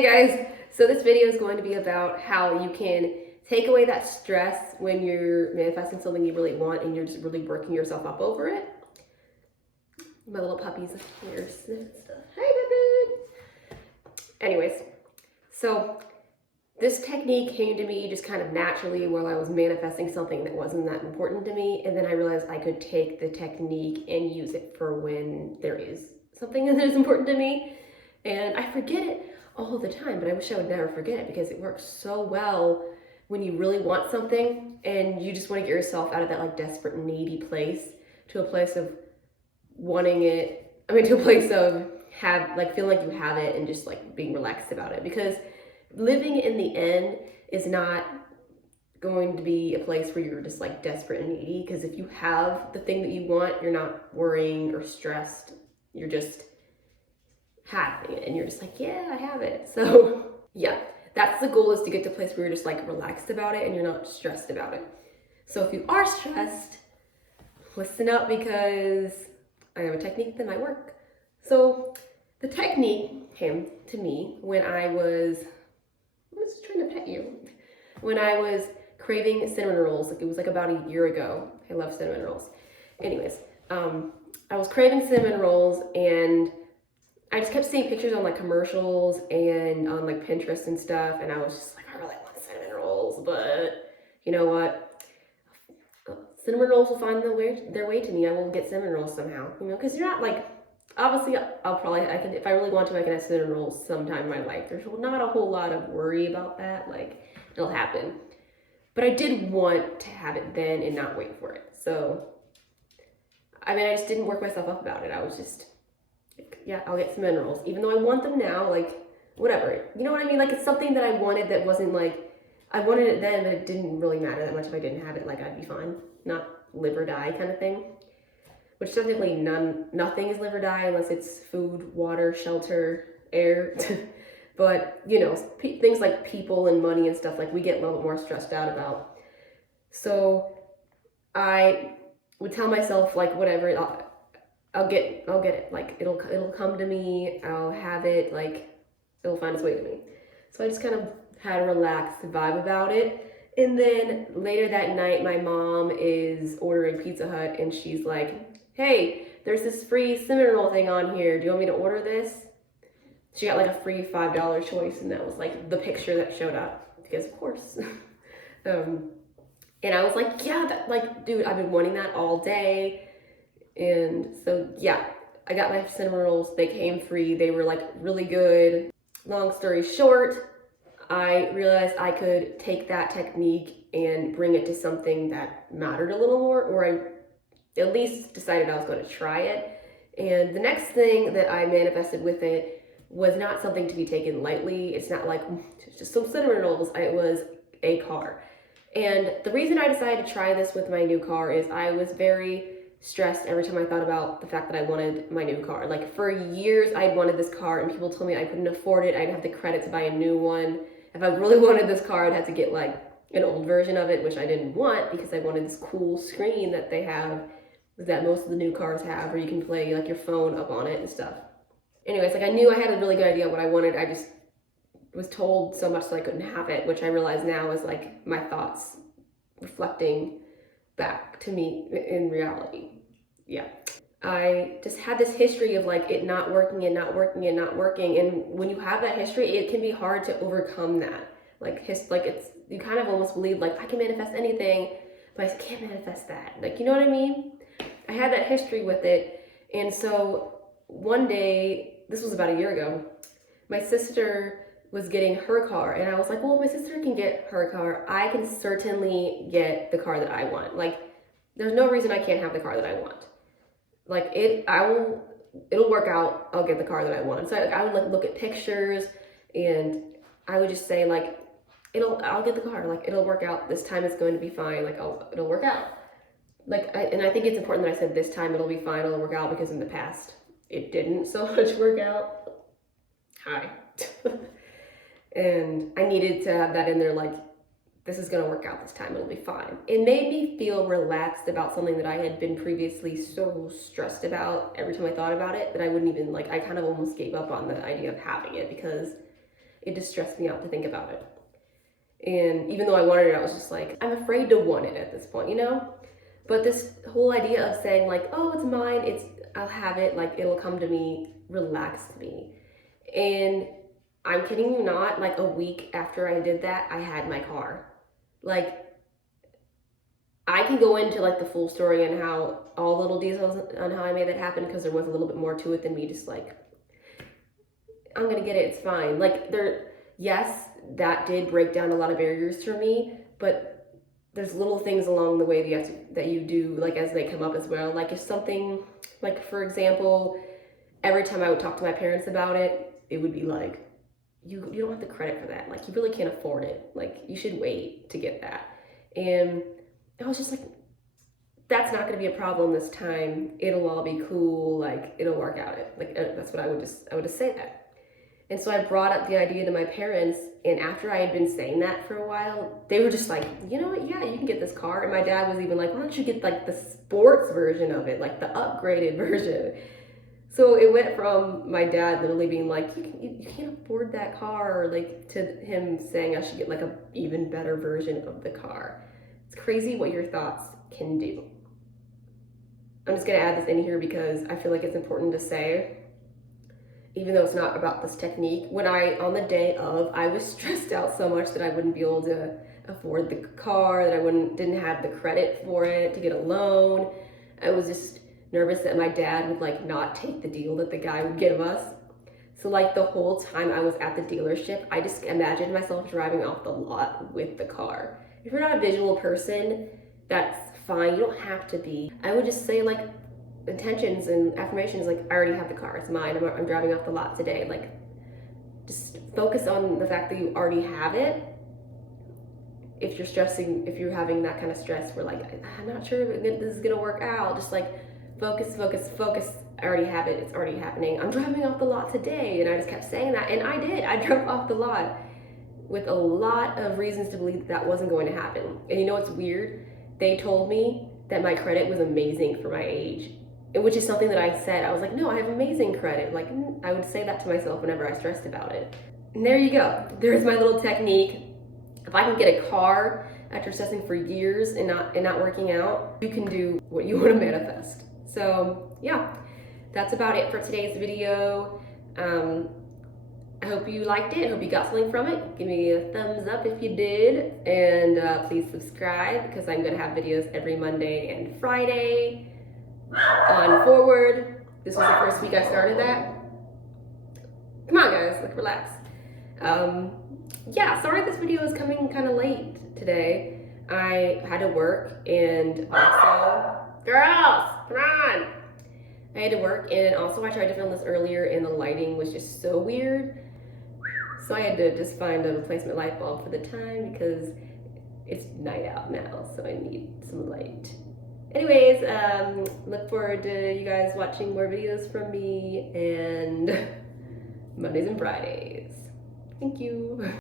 Hey guys, so this video is going to be about how you can take away that stress when you're manifesting something you really want and you're just really working yourself up over it. My little puppy's here sniffing stuff. Hey baby! Anyways, so this technique came to me just kind of naturally while I was manifesting something that wasn't that important to me, and then I realized I could take the technique and use it for when there is something that is important to me. And I forget it all the time, but I wish I would never forget it because it works so well when you really want something and you just want to get yourself out of that like desperate needy place to a place of wanting it. To a place of feeling like you have it and just like being relaxed about it, because living in the end is not going to be a place where you're just like desperate and needy, because if you have the thing that you want, you're not worrying or stressed, you're just having it and you're just like, yeah, I have it. So yeah, that's the goal, is to get to a place where you're just like relaxed about it and you're not stressed about it. So if you are stressed, listen up, because I have a technique that might work. So the technique came to me when I was trying to pet you. When I was craving cinnamon rolls, like it was like about a year ago. I love cinnamon rolls. Anyways, I was craving cinnamon rolls and I just kept seeing pictures on like commercials and on like Pinterest and stuff, and I was just like, I really want cinnamon rolls, but you know what? Cinnamon rolls will find their way to me. I will get cinnamon rolls somehow, because you're not like, obviously I can, if I really want to, I can have cinnamon rolls sometime in my life. There's not a whole lot of worry about that, like it'll happen. But I did want to have it then and not wait for it. So, I just didn't work myself up about it. I was just, yeah, I'll get cinnamon rolls, even though I want them now, like, whatever. You know what I mean? Like, it's something that I wanted that wasn't like, I wanted it then, but it didn't really matter that much if I didn't have it. Like, I'd be fine. Not live or die kind of thing. Which technically nothing is live or die unless it's food, water, shelter, air. But, things like people and money and stuff, like, we get a little bit more stressed out about. So I would tell myself, like, whatever, I'll get it. Like, it'll come to me. I'll have it. Like, it'll find its way to me. So I just kind of had a relaxed vibe about it. And then later that night, my mom is ordering Pizza Hut, and she's like, "Hey, there's this free cinnamon roll thing on here. Do you want me to order this?" She got like a free $5 choice, and that was like the picture that showed up, because of course. And I was like, yeah, dude, I've been wanting that all day. And so, yeah, I got my cinnamon rolls. They came free. They were like really good. Long story short, I realized I could take that technique and bring it to something that mattered a little more, or I at least decided I was going to try it. And the next thing that I manifested with it was not something to be taken lightly. It's not like just some cinnamon rolls. It was a car. And the reason I decided to try this with my new car is I was very stressed every time I thought about the fact that I wanted my new car. Like, for years I'd wanted this car, and people told me I couldn't afford it. I'd have the credit to buy a new one. If I really wanted this car, I'd have to get like an old version of it, which I didn't want, because I wanted this cool screen that they have, that most of the new cars have, where you can play like your phone up on it and stuff. Anyways, like, I knew I had a really good idea what I wanted. I just was told so much that I couldn't have it, which I realize now is like my thoughts reflecting back to me in reality. Yeah. I just had this history of like it not working and not working and not working. And when you have that history, it can be hard to overcome that. You kind of almost believe like I can manifest anything, but I can't manifest that. Like, you know what I mean? I had that history with it. And so one day, this was about a year ago, my sister was getting her car, and I was like, well, if my sister can get her car, I can certainly get the car that I want. Like, there's no reason I can't have the car that I want. Like, it'll work out. I'll get the car that I want. So I would like look at pictures, and I would just say like, I'll get the car. Like, it'll work out. This time it's going to be fine. Like, it'll work out. Like, and I think it's important that I said this time it'll be fine. It'll work out, because in the past it didn't so much work out. Hi. And I needed to have that in there, like, this is going to work out this time, it'll be fine. It made me feel relaxed about something that I had been previously so stressed about every time I thought about it, that I wouldn't even, like, I kind of almost gave up on the idea of having it, because it just stressed me out to think about it. And even though I wanted it, I was just like, I'm afraid to want it at this point, you know? But this whole idea of saying like, oh, it's mine, I'll have it, like it'll come to me, relaxed me. And I'm kidding you not, like a week after I did that, I had my car. Like, I can go into like the full story and how all little details on how I made that happen, because there was a little bit more to it than me just like, I'm gonna get it, it's fine. Like yes, that did break down a lot of barriers for me, but there's little things along the way that you do, like as they come up as well. Like if something, like for example, every time I would talk to my parents about it, it would be like, you don't have the credit for that. Like you really can't afford it. Like you should wait to get that. And I was just like, that's not gonna be a problem this time. It'll all be cool. Like it'll work out. Like that's what I would just say that. And so I brought up the idea to my parents, and after I had been saying that for a while, they were just like, you know what, yeah, you can get this car. And my dad was even like, why don't you get like the sports version of it, like the upgraded version? So it went from my dad literally being like, you can't afford that car, like to him saying I should get like a even better version of the car. It's crazy what your thoughts can do. I'm just gonna add this in here because I feel like it's important to say, even though it's not about this technique, when on the day of, I was stressed out so much that I wouldn't be able to afford the car, that I didn't have the credit for it to get a loan. I was just nervous that my dad would like not take the deal that the guy would give us. So like the whole time I was at the dealership, I just imagined myself driving off the lot with the car. If you're not a visual person, that's fine, you don't have to be. I would just say like, intentions and affirmations like, I already have the car, it's mine, I'm driving off the lot today. Like just focus on the fact that you already have it. If you're having that kind of stress where like, I'm not sure if this is gonna work out, just like focus. I already have it, it's already happening. I'm driving off the lot today. And I just kept saying that, and I did. I drove off the lot with a lot of reasons to believe that wasn't going to happen. And you know what's weird? They told me that my credit was amazing for my age, which is something that I said. I was like, no, I have amazing credit. Like I would say that to myself whenever I stressed about it. And there you go. There's my little technique. If I can get a car after stressing for years and not working out, you can do what you want to manifest. So yeah, that's about it for today's video. I hope you liked it. I hope you got something from it. Give me a thumbs up if you did. And please subscribe, because I'm going to have videos every Monday and Friday on forward. This was the first week I started that. Come on guys, like relax. Yeah, sorry this video is coming kind of late today. I had to work, and also, girls, come on. I had to work, and also I tried to film this earlier and the lighting was just so weird. So I had to just find a replacement light bulb for the time, because it's night out now, so I need some light. Anyways, look forward to you guys watching more videos from me, and Mondays and Fridays. Thank you.